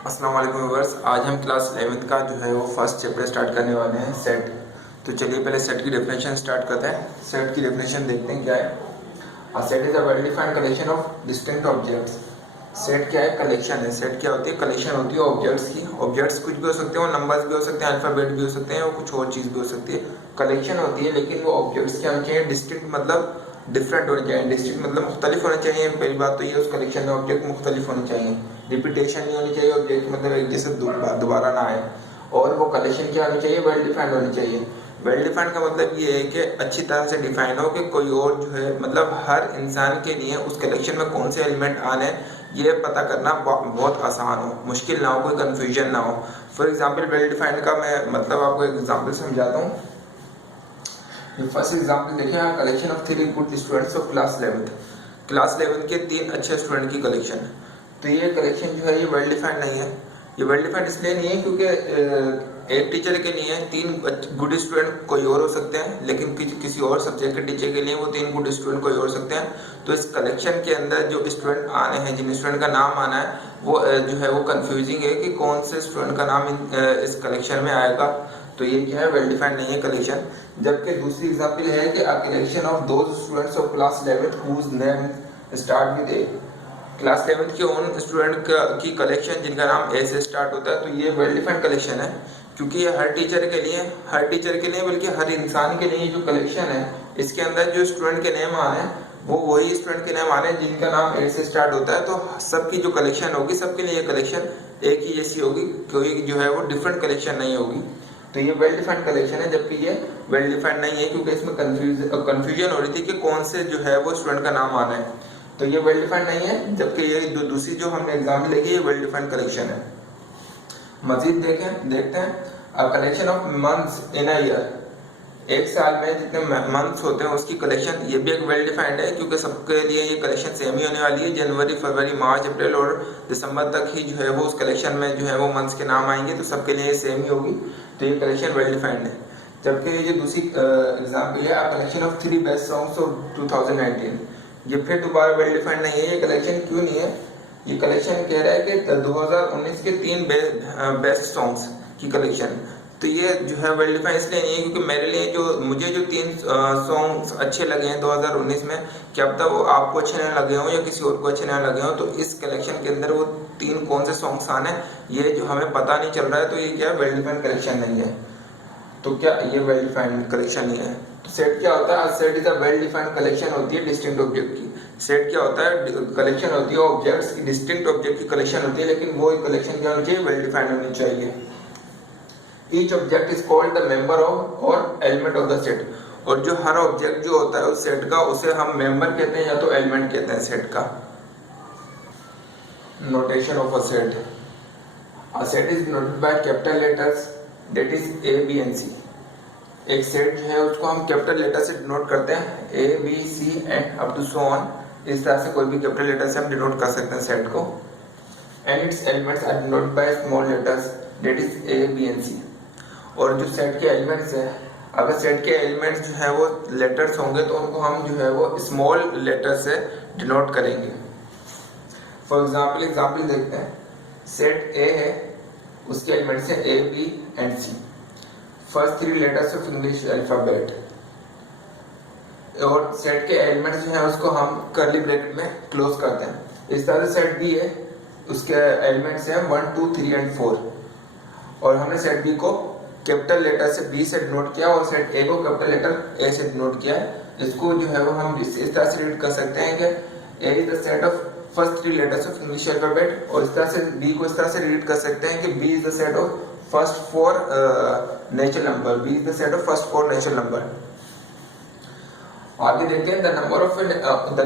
अस्सलाम वालेकुम व्यूअर्स। आज हम क्लास 11th का जो है वो फर्स्ट चैप्टर स्टार्ट करने वाले हैं, सेट। तो चलिए पहले सेट की डेफिनेशन स्टार्ट करते हैं। सेट की डेफिनेशन देखते हैं क्या है। अ set is a well defined collection of distinct objects. Set क्या है? कलेक्शन है। सेट क्या होती है? कलेक्शन होती है ऑब्जेक्ट्स की। ऑब्जेक्ट्स कुछ भी हो सकते हैं, वो नंबर्स भी हो सकते हैं, अल्फाबेट भी हो सकते हैं, वो कुछ और चीज़ भी हो सकती है। कलेक्शन होती है, लेकिन वो ऑब्जेक्ट्स क्या होने चाहिए? डिस्टिंक्ट मतलब डिफरेंट होने चाहिए। डिस्टिंक्ट मतलब मुख्तलिफ होने चाहिए। पहली बात तो ये उस कलेक्शन में ऑब्जेक्ट मुख्तलिफ होने चाहिए। रिपीटेशन नहीं होनी चाहिए ऑब्जेक्ट, मतलब एक जैसे दोबारा ना आए। और वो कलेक्शन क्या होनी चाहिए? वेल डिफाइंड होनी चाहिए। वेल डिफाइंड का मतलब ये है कि अच्छी तरह से डिफाइन हो कि कोई और जो है मतलब हर इंसान के लिए उस कलेक्शन में कौन से एलिमेंट आने ये पता करना बहुत आसान हो, मुश्किल ना हो, कोई कंफ्यूजन ना हो। फॉर एग्जांपल वेल डिफाइंड का मैं मतलब आपको एक एग्जांपल समझाता हूँ। फर्स्ट एग्जांपल देखिए, collection of 3 good students of class 11th। Class 11 के 3 अच्छे स्टूडेंट की कलेक्शन है। तो ये कलेक्शन जो है ये वेल डिफाइंड नहीं है। ये वेल डिफाइंड इसलिए नहीं है क्योंकि एक टीचर के लिए 3 गुड स्टूडेंट कोई और हो सकते हैं, लेकिन किसी और सब्जेक्ट के टीचर के लिए वो 3 गुड स्टूडेंट कोई और हो सकते हैं। तो इस कलेक्शन के अंदर जो स्टूडेंट आने हैं, जिन स्टूडेंट का नाम आना है, वो जो है वो कंफ्यूजिंग है कि कौन से स्टूडेंट का नाम इस कलेक्शन में आएगा। तो ये क्या है? वेल डिफाइंड नहीं है कलेक्शन। जबकि दूसरी एग्जांपल है कि a collection of those students of class 11th whose name start with A। Class 11th के उन स्टूडेंट की कलेक्शन जिनका नाम ए से स्टार्ट होता है। तो ये वेल डिफाइंड कलेक्शन है, क्योंकि ये हर टीचर के लिए बल्कि हर इंसान के लिए जो कलेक्शन है, इसके अंदर जो स्टूडेंट के नेम आने हैं वो वही स्टूडेंट के नेम आने जिनका नाम ए से स्टार्ट होता है। तो सबकी जो कलेक्शन होगी, सबके लिए कलेक्शन एक ही जैसी होगी, कोई जो है वो डिफरेंट कलेक्शन नहीं होगी। तो ये वेल डिफाइंड कलेक्शन है, जबकि ये वेल डिफाइंड नहीं है क्योंकि इसमें कंफ्यूजन हो रही थी कि कौन से जो है वो स्टूडेंट का नाम आना है। तो ये वेल डिफाइंड नहीं है, जबकि ये दूसरी जो हमने एग्जाम्पल देखी, ये वेल डिफाइंड कलेक्शन है। मजीद देखते हैं। A collection of months in a year. एक साल में जितने मंथ्स होते हैं उसकी कलेक्शन, ये भी एक वेल डिफाइंड है क्योंकि सबके लिए ये कलेक्शन सेम ही होने वाली है। जनवरी, फरवरी, मार्च, अप्रैल और दिसंबर तक ही जो है वो उस कलेक्शन में जो है वो मंथ्स के नाम आएंगे, तो सबके लिए सेम ही होगी। तो ये कलेक्शन वेल डिफाइंड है। जबकि ये जो दूसरी एग्जाम्पल है, collection of 3 best songs of 2019, ये फिर दोबारा वेल डिफाइंड नहीं है। ये कलेक्शन क्यों नहीं है? ये कलेक्शन कह रहा है कि 2019 के 3 बेस्ट सॉन्ग्स की कलेक्शन। तो ये जो है वेल डिफाइंड इसलिए नहीं है क्योंकि मेरे लिए मुझे जो 3 सॉन्ग्स अच्छे लगे हैं 2019 में, क्या पता वो आपको अच्छे नहीं लगे हों या किसी और को अच्छे नहीं लगे हों। तो इस कलेक्शन के अंदर वो 3 कौन से सॉन्ग्स आने, ये जो हमें पता नहीं चल रहा है। तो ये क्या वेल डिफाइंड कलेक्शन नहीं है। तो क्या ये वेल डिफाइंड कलेक्शन नहीं है? तो सेट क्या होता है? Set is a well defined collection होती है डिस्टिंक्ट ऑब्जेक्ट की। सेट क्या होता है? कलेक्शन होती है ऑब्जेक्ट्स की, डिस्टिंक्ट ऑब्जेक्ट की कलेक्शन होती है, लेकिन वो कलेक्शन क्या होनी चाहिए? वेल डिफाइंड होनी चाहिए। Each object is called the member of और एलिमेंट ऑफ द सेट। और जो हर ऑब्जेक्ट जो होता है उस सेट का, उसे हम मेंबर कहते हैं या तो एलिमेंट कहते हैं सेट का। Notation of a set. A set is noted by capital letters, that is A B and C. एक सेट जो है उसको हम कैपिटल लेटर से डिनोट करते हैं, A B C and up to so on. इस तरह से कोई भी कैपिटल लेटर से हम डिनोट कर सकते हैं सेट को। And its elements are denoted by small letters, that is A B and c. और जो सेट के एलिमेंट्स है, अगर सेट के एलिमेंट्स जो है वो लेटर्स होंगे तो उनको हम जो है वो स्मॉल लेटर से डिनोट करेंगे। फॉर एग्जाम्पल देखते हैं। सेट ए है, उसके एलिमेंट्स है A B and C, first 3 letters of English alphabet. और सेट के एलिमेंट्स जो है उसको हम कर्ली ब्रैकेट में क्लोज करते हैं। इस तरह से सेट बी है, उसके एलिमेंट्स हैं 1 2 3 एंड 4। और हमने सेट बी को कैपिटल लेटर से बी से डिनोट किया और सेट ए को कैपिटल लेटर ए से डिनोट किया है। इसको जो है वो हम इस तरह से रीड कर सकते हैं कि A is the set of first 3 letters of English alphabet. और इस तरह से बी को इस तरह से रीड कर सकते हैं कि B is the set of first 4 natural number. B is the set of first 4 natural number. आगे देखते हैं। The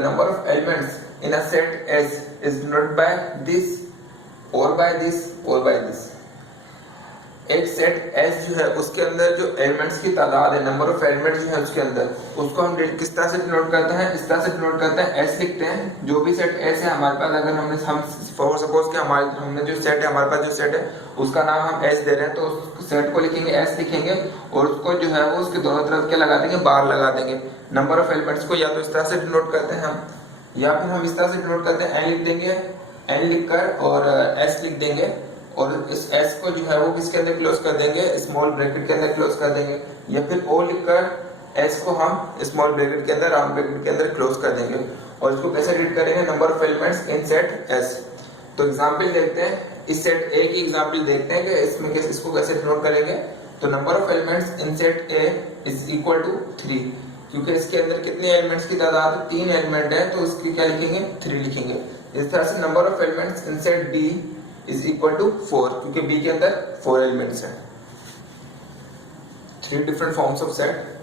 number of elements in a set S is denoted by this or by this or by this. एक set S जो है उसके अंदर जो elements की तादाद है, नंबर ऑफ एलिमेंट्स जो है उसके अंदर, उसको हम किस तरह से डिनोट करते हैं? इस तरह से डिनोट करते हैं, एस लिखते हैं। जो भी सेट एस है हमारे पास, अगर हम फॉर सपोज कि हमने जो सेट है, हमारे पास जो सेट है उसका नाम हम एस दे रहे हैं, तो उस सेट को लिखेंगे एस लिखेंगे और उसको जो है वो उसके दोनों तरफ क्या लगा देंगे? बार लगा देंगे। नंबर ऑफ एलिमेंट्स को या तो इस तरह से डिनोट करते हैं हम, या फिर हम इस तरह से डिनोट करते हैं, एन लिख देंगे, एन लिखकर और एस लिख देंगे और इस s को जो है वो किसके अंदर क्लोज कर देंगे, स्मॉल ब्रैकेट के अंदर क्लोज कर देंगे, या फिर o लिखकर s को हम स्मॉल ब्रैकेट के अंदर राउंड ब्रैकेट के अंदर क्लोज कर देंगे। और इसको कैसे रीड करेंगे, number of elements in set s। तो एग्जांपल देखते हैं, इस सेट a की एग्जांपल देखते हैं कि इसमें कैसे इसको कैसे डिनोट करेंगे। तो number of elements in set a is equal to 3, क्योंकि इसके अंदर कितने एलिमेंट्स की तादाद है, 3 एलिमेंट है, तो इसकी क्या लिखेंगे, 3 लिखेंगे। इस तरह से number of elements in set b is equal to 4, क्योंकि b के अंदर 4 एलिमेंट्स हैं। 3 different forms of set.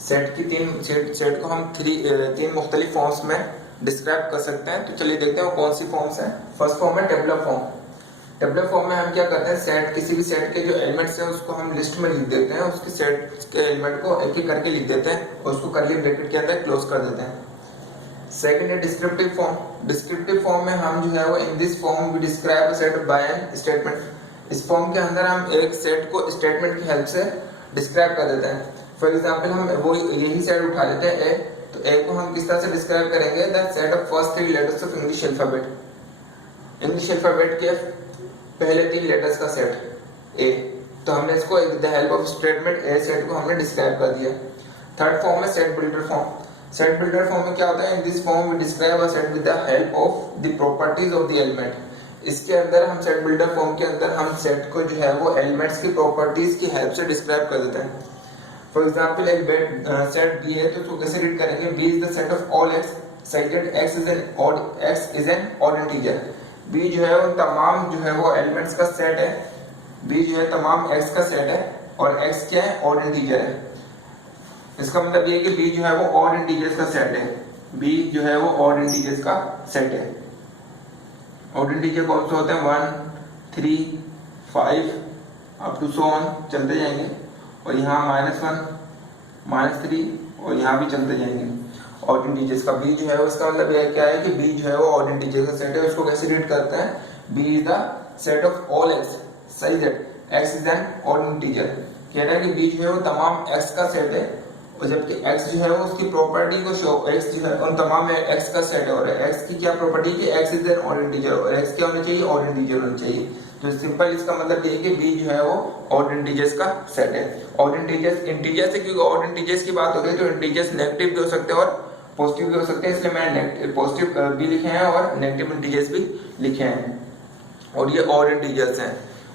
Set की सेट को हम 3 मुख्तलिफ फॉर्म्स में डिस्क्राइब कर सकते हैं। तो चलिए देखते हैं वो कौन सी फॉर्म्स हैं। फर्स्ट फॉर्म है टेबुलर फॉर्म। टेबुलर फॉर्म में हम क्या करते हैं, सेट किसी भी सेट के जो एलिमेंट्स हैं उसको हम लिस्ट में लिख देते हैं, उसके सेट के एलिमेंट को एक एक करके लिख देते हैं और उसको कर्ली ब्रैकेट के अंदर क्लोज कर देते हैं। सेकंड है डिस्क्रिप्टिव फॉर्म। डिस्क्रिप्टिव फॉर्म में हम जो है वो in this form we describe a set by an statement. इस फॉर्म के अंदर हम एक सेट को स्टेटमेंट की हेल्प से डिस्क्राइब कर देते हैं। फॉर एग्जांपल हम वो यही सेट उठा लेते हैं ए, तो ए को हम किस तरह से डिस्क्राइब करेंगे, the set of first 3 letters of English alphabet. English alphabet के पहले 3 लेटर्स का सेट ए। तो हमने इसको the help of statement A set को हमने डिस्क्राइब कर दिया। थर्ड फॉर्म है set builder form. Set builder form में क्या होता है, in this form we describe a set with the help of the properties of the element. इसके अंदर हम सेट बिल्डर फॉर्म के अंदर हम सेट को जो है वो एलिमेंट्स की प्रॉपर्टीज की हेल्प से डिस्क्राइब कर देते हैं। फॉर एग्जांपल एक सेट बी है, तो उसको कैसे रीड करेंगे, B is the set of all X such that X is an odd integer. B जो है उन तमाम जो है वो एलिमेंट्स का सेट है, बी जो है तमाम एक्स का सेट है और एक्स क्या है, ऑड इंटीजर है। इसका मतलब ये है कि बी जो है वो ऑड इंटीजर्स का सेट है, बी जो है वो ऑड इंटीजर्स का सेट है। ऑड इंटीजर कौन से होते हैं, 1 3 5 अप टू सो ऑन चलते जाएंगे, और यहाँ -1 -3 और यहाँ भी चलते जाएंगे। ऑड इंटीजर्स का बी जो है उसका मतलब ये क्या है कि बी जो है वो ऑड इंटीजर्स का सेट है। उसको कैसे रीड करते हैं, B is the set of all X such that X is an odd integer. कह रहा है कि बी जो है वो तमाम एक्स का सेट है, और जबकि x जो है वो उसकी प्रॉपर्टी को शो, x जो है उन तमाम x का सेट है, और x की क्या प्रॉपर्टी है कि x is an odd integer, और x क्या होना चाहिए, ऑड इंटीजर होना चाहिए। तो सिंपल इसका मतलब ये है कि b जो है वो ऑड इंटीजर्स का सेट है। ऑड इंटीजर्स इंटीजर्स है, क्योंकि ऑड इंटीजर्स की बात हो रही है तो इंटीजर्स नेगेटिव भी हो सकते हैं और पॉजिटिव भी हो सकते हैं, इसलिए मैंने पॉजिटिव भी लिखे हैं और नेगेटिव इंटीजर्स भी लिखे हैं। और ये ऑड इंटीजर्स हैं।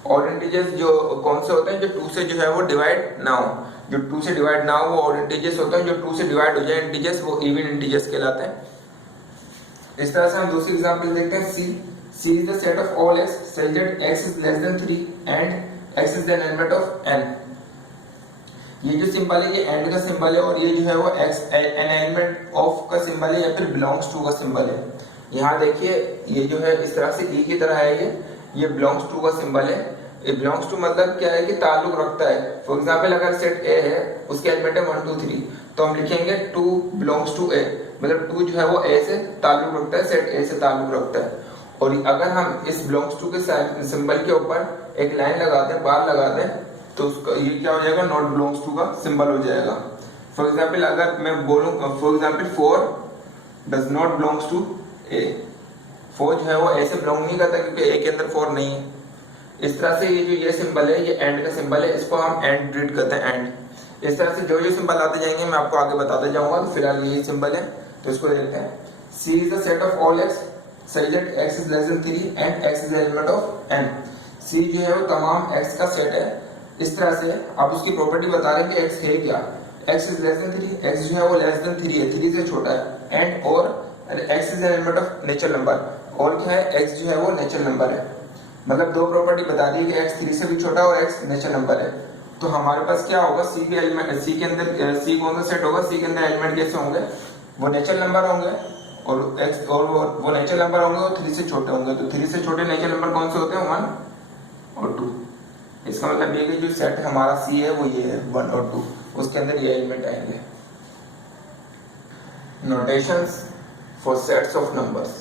ऑड इंटीजर्स जो कौन से होते हैं, जो 2 से जो है वो डिवाइड ना हो। जो 2 से डिवाइड ना हो वो ऑड इंटीजर्स होते हैं, जो 2 से डिवाइड हो जाए इंटीजर्स वो इवन इंटीजर्स कहलाते हैं। इस तरह से हम दूसरी एग्जांपल देखते हैं, C is the set of all x such that x is less than 3 and x is an element of n। ये जो सिंबल है ये एंड का सिंबल है, और ये जो है वो x एन एलिमेंट ऑफ का सिंबल है या फिर बिलोंग्स टू का सिंबल है। यहाँ देखिए ये जो है इस तरह से e की तरह है, ये बिलोंग्स टू का सिंबल है। ये बिलोंग्स टू मतलब क्या है कि ताल्लुक रखता है। फॉर एग्जांपल अगर सेट A है उसके एलिमेंट है 1 2 3, तो हम लिखेंगे 2 बिलोंग्स टू A, मतलब 2 जो है वो A से ताल्लुक रखता है, सेट A से ताल्लुक रखता है। और अगर हम इस बिलोंग्स टू के सिंबल के ऊपर एक लाइन लगा दें, बार लगा दें, तो उसका ये क्या हो जाएगा, नॉट बिलोंग्स टू का सिंबल हो जाएगा। फॉर एग्जांपल अगर मैं बोलूं, for example 4 does not belongs to A, 4 जो है वो A से बिलोंग नहीं करता क्योंकि A के अंदर 4 नहीं है। इस तरह से ये जो ये सिंबल है ये एंड का सिंबल है, इसको हम एंड रीड करते हैं, एंड। इस तरह से जो जो सिंबल आते जाएंगे मैं आपको आगे बताते जाऊंगा। तो फिलहाल ये सिंबल है, तो इसको देखते हैं। C is the set of all x such that x is less than 3 and x is the element of n। C जो है वो तमाम x का सेट है। इस तरह से आप उसकी प्रॉपर्टी बता रहे हैं कि x है क्या, x is less than 3, x जो है वो less than 3 है, 3 से छोटा है, and और x is the element of natural number, और क्या है, x जो है वो नेचुरल नंबर है। मतलब दो प्रॉपर्टी बता दी कि x 3 से भी छोटा और x नेचुरल नंबर है। तो हमारे पास क्या होगा, C के एलिमेंट, C के अंदर C कौन सा सेट होगा, C के अंदर एलिमेंट कैसे होंगे, वो नेचुरल नंबर होंगे, और x और वो नेचुरल नंबर होंगे और 3 से छोटे होंगे। तो 3 से छोटे नेचुरल नंबर कौन से होते हैं, 1 और 2। इसका मतलब ये कि जो सेट हमारा C है वो ये है 1 और 2, उसके अंदर ये एलिमेंट आएंगे। Notations for sets of numbers.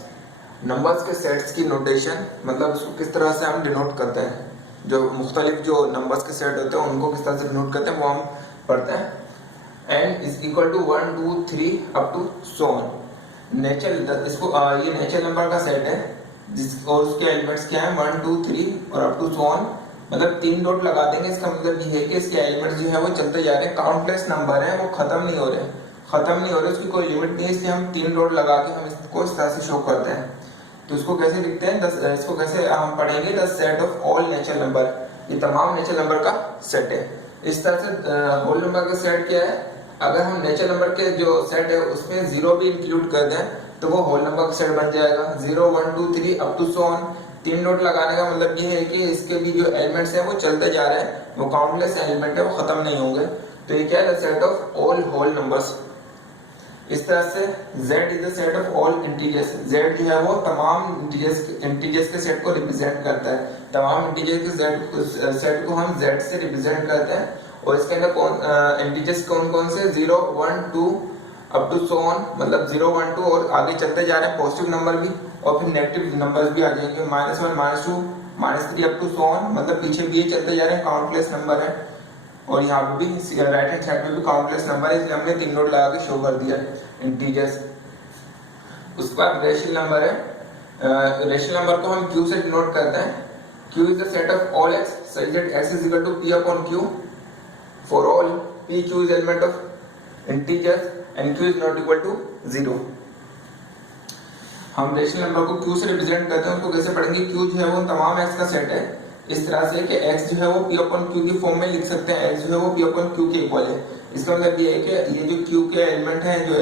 Numbers के सेट्स की नोटेशन मतलब उसको किस तरह से हम डिनोट करते हैं, जो मुख्तलिफ जो नंबर्स के सेट होते हैं उनको किस तरह से डिनोट करते हैं वो हम पढ़ते हैं। n is equal to 1 2 3 up to so on. Natural, इसको ये नेचुरल नंबर का सेट है, और उसके एलिमेंट्स क्या है 1 2 3 और अप टू सो ऑन, मतलब 3 डॉट लगा देंगे। इसका मतलब ये है कि इसके एलिमेंट्स जो है वो चलते जा रहे हैं, काउंटलेस नंबर है, वो खत्म नहीं हो रहे, उसकी कोई लिमिट नहीं है, इसलिए हम 3 डॉट लगा के हम इसको इस तरह से शो करते हैं। तो इसको कैसे लिखते हैं, इसको कैसे हम पढ़ेंगे, the set of all natural number, ये तमाम नेचुरल नंबर का सेट है। इस तरह से होल नंबर का सेट क्या है, अगर हम नेचुरल नंबर के जो सेट है उसमें जीरो भी इंक्लूड कर दें तो वो होल नंबर का सेट बन जाएगा। 0 1 2 3 up to so on, 3 dot लगाने का मतलब ये है कि इसके भी जो एलिमेंट्स हैं वो चलते जा रहे हैं, वो काउंटलेस एलिमेंट है, वो खत्म नहीं होंगे। तो ये क्या है, the set of all whole numbers. इस तरह से Z is the set of all integers, Z जो है वो तमाम इंटीजर्स के सेट को रिप्रेजेंट करता है, तमाम इंटीजर्स के सेट को हम Z से रिप्रेजेंट करते हैं। और इसके अंदर इंटीजर्स कौन कौन से, 0 1 2 अप टू सो ऑन, मतलब 0 1 2 और आगे चलते जा रहे हैं पॉजिटिव नंबर भी, और फिर नेगेटिव नंबर्स भी आ जाएंगे, -1 -2 -3 अप टू सो ऑन, मतलब पीछे भी ये चलते जा रहे हैं, काउंटलेस नंबर है। और यहाँ पे भी राइट हैंड साइड में भी काउंटलेस नंबर है, इसलिए हमने 3 नोट लगा के शो कर दिया इंटीजर्स। उसके बाद रेशनल नंबर है, रेशनल नंबर को हम Q से डिनोट करते हैं। Q is the set of all x such that x is equal to p upon q for all p q is element of integers and q is not equal to 0। हम rational number को Q से represent करते हैं, उसको कैसे पढ़ेंगे, Q जो है वो तमाम x का सेट है, इस तरह से कि x जो है वो p upon q की फॉर्म में लिख सकते हैं, x जो है वो p upon q के इक्वल है। इसका मतलब ये है कि ये जो q के एलिमेंट हैं, जो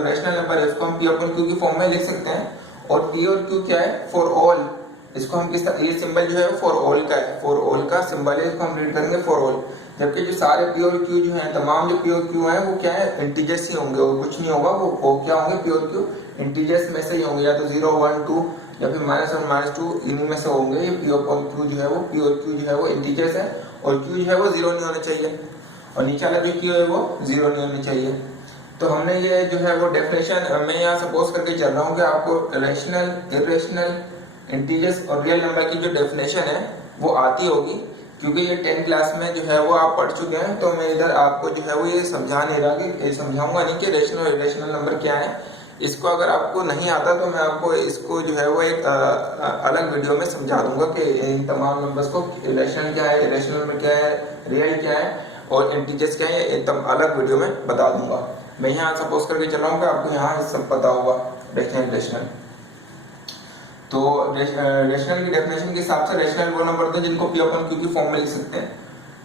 रेशनल नंबर है, उसको हम p upon q की फॉर्म में लिख सकते हैं। और p और q क्या है, फॉर ऑल, इसको हम किस तरह, ये सिंबल जो है फॉर ऑल का है, फॉर ऑल का सिंबल है, इसको हम रीड करेंगे फॉर ऑल। जबकि जो सारे p और q जो हैं, तमाम जो p और q हैं वो क्या है, इंटीजर्स ही होंगे, और कुछ नहीं होगा, वो क्या होंगे, p और q इंटीजर्स में से ही होंगे, या तो 0 1 2 या फिर -1 -2 इन्हीं में से होंगे। ये p और q जो है वो जो है वो इंटीजर्स है, और q जो है वो 0 नहीं होना चाहिए, और नीचे वाला जो q है वो 0 नहीं होना चाहिए। तो हमने ये जो है वो डेफिनेशन, मैं यहाँ सपोज करके चल रहा हूँ कि आपको रेशनल, इरेशनल, इंटीजर्स और रियल नंबर की जो डेफिनेशन है वो आती होगी, क्योंकि ये 10th क्लास में जो है वो आप पढ़ चुके हैं। तो मैं इधर आपको जो है वो ये समझा नहीं रहा, कि समझाऊंगा नहीं कि रेशनल और इरेशनल नंबर क्या है। इसको अगर आपको नहीं आता तो मैं आपको इसको जो है वो एक अलग वीडियो में समझा दूंगा कि इन तमाम नंबर्स को रेशनल क्या है, इरेशनल में क्या है, रियल क्या है और इंटीजर्स क्या है, एकदम अलग वीडियो में बता दूंगा। मैं यहाँ सपोज करके चल रहा हूँ कि आपको यहाँ सब पता होगा रेशनल इरेशनल। तो रेशनल की डेफिनेशन के हिसाब से रेशनल वो नंबर होते हैं जिनको p अपन q की फॉर्म में लिख सकते हैं।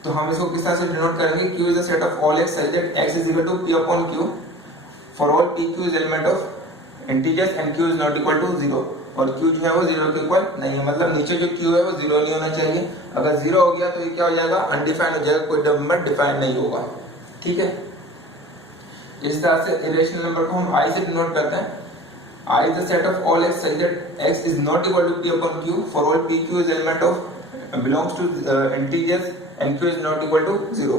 तो हम इसको किस तरह से डिनोट करेंगे, q is the set of all x such that x is equal to p upon q for all p q is element of integers and q is not equal to 0। और q जो है वो 0 के equal नहीं है, मतलब नीचे जो q है वो 0 नहीं होना चाहिए। अगर 0 हो गया तो ये क्या हो जाएगा, अनडिफाइंड हो जाएगा, कोई नंबर डिफाइंड नहीं होगा। ठीक है, इस तरह से इरेशनल नंबर को हम i से डिनोट करते हैं। I is the set of all x such that x is not equal to p upon q for all p q is element of belongs to integers and q is not equal to 0।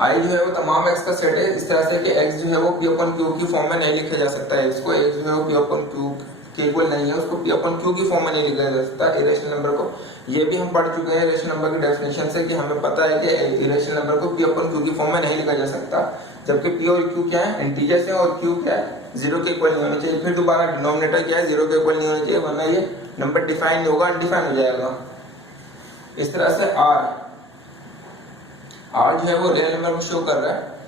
I जो है वो तमाम x का set है, इस तरह से कि x जो है वो p upon q की फॉर्म में नहीं लिखा जा सकता है, x को x जो है वो p upon q के इक्वल नहीं है, उसको p upon q की फॉर्म में नहीं लिखा जा सकता इरेशनल नंबर को। ये भी हम पढ़ चुके हैं इरेशनल नंबर की डेफिनेशन से, कि हमें पता है कि इरेशनल नंबर को p upon q की फॉर्म में नहीं लिखा जा सकता, जबकि p और q क्या है, इंटीजर्स है, और q क्या है, 0 के इक्वल नहीं होना चाहिए। फिर दोबारा डिनोमिनेटर क्या है, 0 के इक्वल नहीं होना चाहिए, वरना ये नंबर डिफाइन नहीं होगा, अनडिफाइन हो जाएगा। इस तरह से r जो है वो रियल नंबर को शो कर रहा है।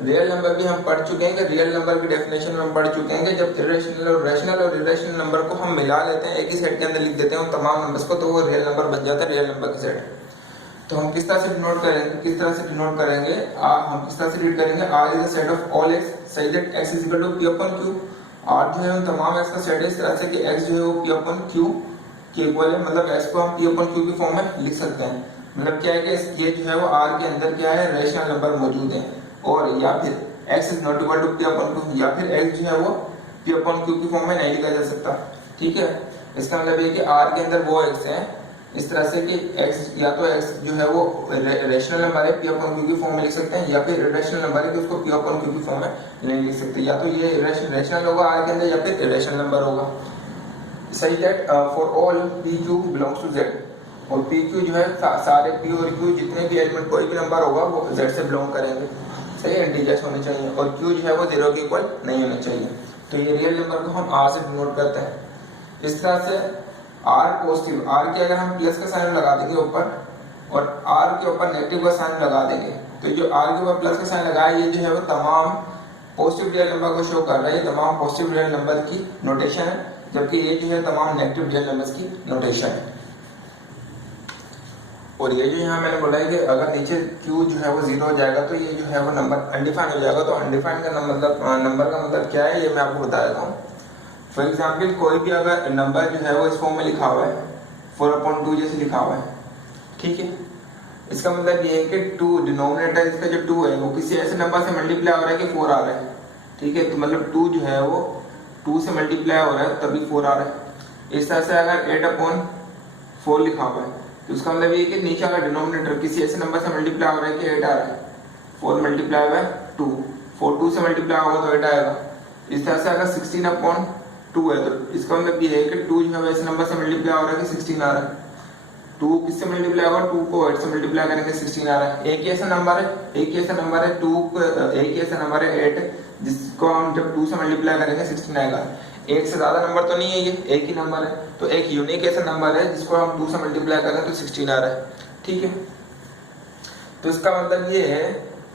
रियल नंबर भी हम पढ़ चुके हैं कि रियल नंबर की डेफिनेशन में हम पढ़ चुके हैं कि जब इरेशनल और रेशनल और इरेशनल नंबर को हम मिला लेते हैं, एक ही सेट के अंदर लिख देते हैं उन तमाम नंबर्स को, तो वो रियल नंबर बन जाता है, रियल नंबर का सेट। तो हम किस तरह से डिनोट करेंगे, हम किस तरह से रीड करेंगे, r is the set of all x such that x is equal to p upon q। r जो है उन तमाम x का सेट है, इस तरह से कि x जो है वो p upon q के इक्वल है, मतलब x को हम p upon q की फॉर्म में लिख सकते हैं। मतलब क्या है कि ये जो है वो r के अंदर क्या है, रेशनल नंबर मौजूद है, और या फिर x is not equal to p upon q, या फिर x जो है वो p upon q की फॉर्म में नहीं लिखा जा सकता। ठीक है, इसका मतलब ये कि r के अंदर वो x है, इस तरह से कि x या तो x जो है वो रेशनल नंबर है, p upon q की फॉर्म में लिख सकते हैं, या फिर इरेशनल नंबर है कि उसको p upon q की फॉर्म में नहीं लिख सकते, या तो ये रेशनल होगा r के अंदर या फिर इरेशनल नंबर होगा। Such that for all p q belongs to z, और p q जो है सारे p और q जितने भी एलिमेंट कोई भी नंबर होगा वो z से बिलोंग करेंगे। सही है, इंटीजर्स होने चाहिए, और q जो है वो 0 के इक्वल नहीं होना चाहिए। तो ये रियल नंबर को हम r से डिनोट करते हैं। इस तरह से आर पॉजिटिव, आर के अगर हम प्लस का साइन लगा देंगे ऊपर और आर के ऊपर नेगेटिव का साइन लगा देंगे, तो जो आर के ऊपर प्लस का साइन लगाया ये जो है वो तमाम पॉजिटिव रियल नंबर को शो कर रहा है, ये तमाम पॉजिटिव रियल नंबर की नोटेशन है, जबकि ये जो है तमाम नेगेटिव रियल नंबर्स की नोटेशन है। और ये जो यहाँ मैंने बोला है कि अगर नीचे Q जो है वो 0 हो जाएगा तो ये जो है वो नंबर अनडिफाइंड हो जाएगा। तो अनडिफाइंड का मतलब नंबर का मतलब क्या है, ये मैं आपको बता देता हूँ। फॉर एग्जाम्पल कोई भी अगर नंबर जो है वो इस फॉर्म में लिखा हुआ है 4/2 जैसे लिखा हुआ है, ठीक है, इसका मतलब ये है कि 2 डिनोमिनेटर इसका जो 2 है वो किसी ऐसे नंबर से मल्टीप्लाई हो रहा है कि 4 आ रहा है, ठीक है, तो मतलब 2 जो है वो 2 से मल्टीप्लाई हो रहा है तभी 4 आ रहा है। इस तरह से अगर 8/4 लिखा हुआ है तो उसका मतलब ये कि नीचे अगर डिनोमिनेटर किसी ऐसे नंबर से मल्टीप्लाई हो रहा है कि 8 आ रहा है, 4 मल्टीप्लाई बाय 2, 4 2 से मल्टीप्लाई होगा तो 8 आएगा। इस तरह से अगर 16/2 है तो इसका मतलब ये है कि 2 जो है ऐसे नंबर से मल्टीप्लाई हो रहा है कि 16 आ रहा है। 2 किससे मल्टीप्लाई होगा, 2 को 8 से मल्टीप्लाई करेंगे 16 आ रहा है। एक ही ऐसा नंबर है 2 को एक ही ऐसा नंबर है 8 जिसको हम जब 2 से मल्टीप्लाई करेंगे 16 आएगा। एक से ज्यादा नंबर तो नहीं है, ये एक ही नंबर है, तो एक यूनिक ऐसा नंबर है जिसको हम 2 से मल्टीप्लाई करें तो 16 आ रहा है, ठीक है। तो इसका मतलब ये है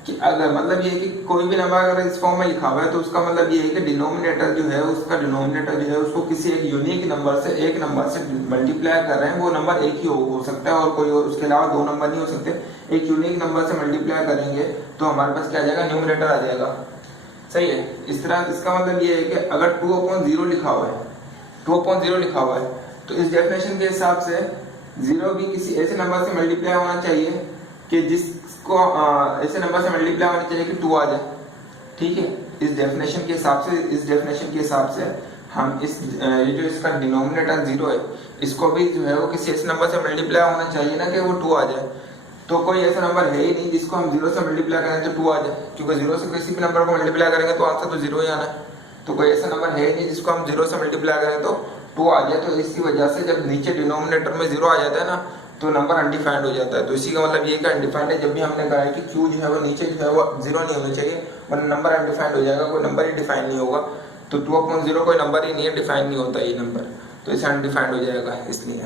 कि अगर मतलब ये है कि कोई भी नंबर अगर इस फॉर्म में लिखा हुआ है तो उसका मतलब ये है कि डिनोमिनेटर जो है उसका डिनोमिनेटर जो है उसको किसी एक यूनिक नंबर से एक नंबर से मल्टीप्लाई कर रहे हैं, वो नंबर एक ही हो सकता है और कोई और उसके अलावा 2 नंबर नहीं हो सकते। एक यूनिक नंबर से मल्टीप्लाई करेंगे तो हमारे पास क्या आ जाएगा, न्यूमरेटर आ जाएगा, सही है। इस तरह इसका मतलब ये है कि अगर 2/0 लिखा हुआ है 2/0 लिखा हुआ है तो इस डेफिनेशन के हिसाब से 0 भी किसी ऐसे नंबर से मल्टीप्लाई होना चाहिए कि जिसको ऐसे नंबर से मल्टीप्लाई होना चाहिए कि 2 आ जाए, ठीक है। इस डेफिनेशन के हिसाब से हम इस ये जो इसका डिनोमिनेटर 0 है इसको भी जो है वो किसी ऐसे नंबर से मल्टीप्लाई होना चाहिए ना कि वो 2 आ जाए। तो कोई ऐसा नंबर है ही नहीं जिसको हम 0 से मल्टीप्लाई करें तो 2 आ जाए, क्योंकि 0 से किसी भी नंबर को मल्टीप्लाई करेंगे तो आंसर तो 0 ही आना है। तो कोई ऐसा नंबर है ही नहीं जिसको हम 0 से मल्टीप्लाई करें तो 2 आ जाए। तो इसी वजह से जब नीचे डिनोमिनेटर में 0 आ जाता है ना तो नंबर अनडिफाइंड हो जाता है। तो इसी का मतलब ये कि अनडिफाइंड है, जब भी हमने कहा है कि Q जो है वो नीचे जो है वो 0 नहीं होना चाहिए वरना नंबर अनडिफाइंड हो जाएगा, कोई नंबर ही डिफाइन नहीं होगा। तो 2/0 कोई नंबर ही नहीं है, डिफाइन नहीं होता ये नंबर, तो इसे अनडिफाइंड हो जाएगा इसलिए।